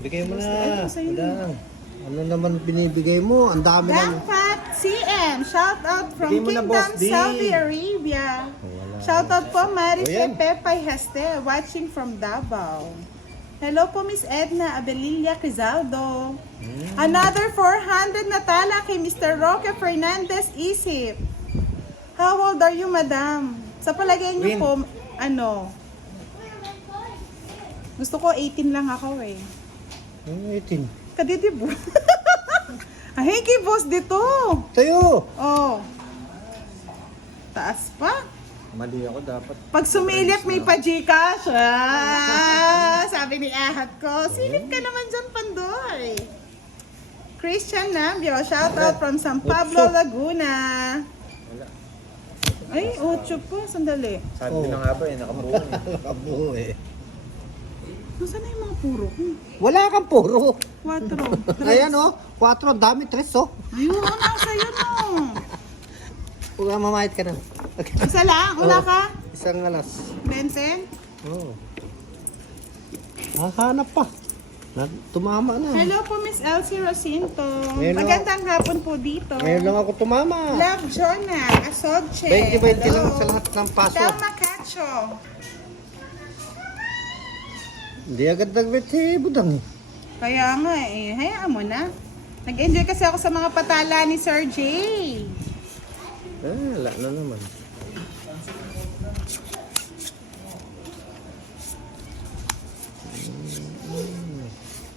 Bigay mo na. Ay, sa'yo. Budang. Ano naman binibigay mo? Ang dami lang. Gangpat CM. Shout out from Bigay mo na, Kingdom, Boss D. Saudi Arabia. Wala. Shout out po, Marife O, yan. Pepay Heste, watching from Davao. Hello po, Miss Edna Abelilia Crizaldo. Another 400 na tala kay Mr. Roque Fernandez Isip. How old are you, madam? Sa palagay niyo Win. po, ano? Gusto ko 18 lang ako eh. Ay, 18. Kadidibo. Ay, kay boss dito. Tayo. Oh. Taas pa. Mali ako dapat. Pag sumilip, may pa-Gcash. Sabi ni Ahad ko, silip ka naman dyan, Pandoy. Christian Nambio, shout out from San Pablo, Laguna. Ay, 8 po, sandali. Sabi ko na nga ba eh, nakabuo eh. Nakabuo eh. Nasaan na yung mga puro ko? Wala kang puro. 4. Ayan oh. 4, dami. 3 oh. Ayun, nasa yun oh. Huwag ka mamahit ka na. Isa lang, wala ka? Isang alas. 20? Oo. Hahanap pa. Tumama na. Hello po, Miss Elsie Rocinto. Hello. Magandang hapon po dito. Ngayon lang ako tumama. Love Jonah, Asodche. 20-20 Hello. lang sa lahat ng paso. Telma Cacho. Hindi agad nag-bet si Budang eh. Kaya nga eh, hayaan mo na. Nag-enjoy kasi ako sa mga patala ni Sir Jay. Wala na naman.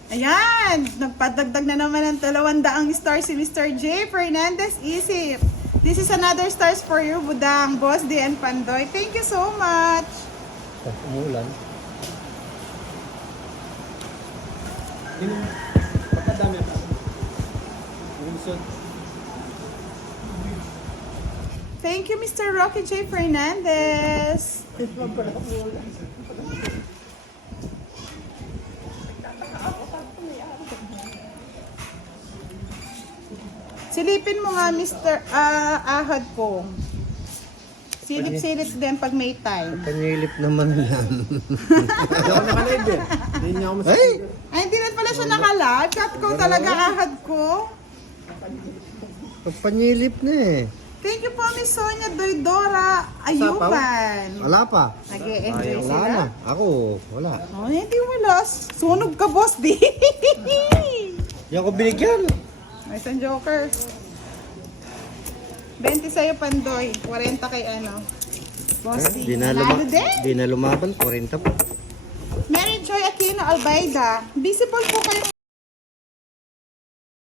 Ayan, nagpadagdag na naman ng 200 star si Mr. J. Fernandez Isip. This is another stars for you, Budang, Boss D and Pandoy. Thank you so much. Umulan. Pagkadami pa. Wilson. Thank you, Mr. Rocky J. Fernandez. Silipin mo nga, Mr. Ahad po. Silip-silip din pag may time. Panilip naman yan. Hindi ako nakalive eh. Hindi niya ako mas... Ay! Ay, hindi na pala siya nakalive. Cut ko talaga, Ahad ko. Panilip na eh. Thank you po, Miss Sonia Doydora Ayuban. Wala pa. Nag-e-enjoy Wala sila. na. Ako, wala. Oh, hindi wala. Sunog ka, boss, di. Hindi ako binigyan. May isang joker. 20 sa'yo, Pandoy. 40 kay ano. Boss D. Di na, Nanalo din. di na lumaban, 40 po. Mary Joy Aquino Albaida. Visible po kayo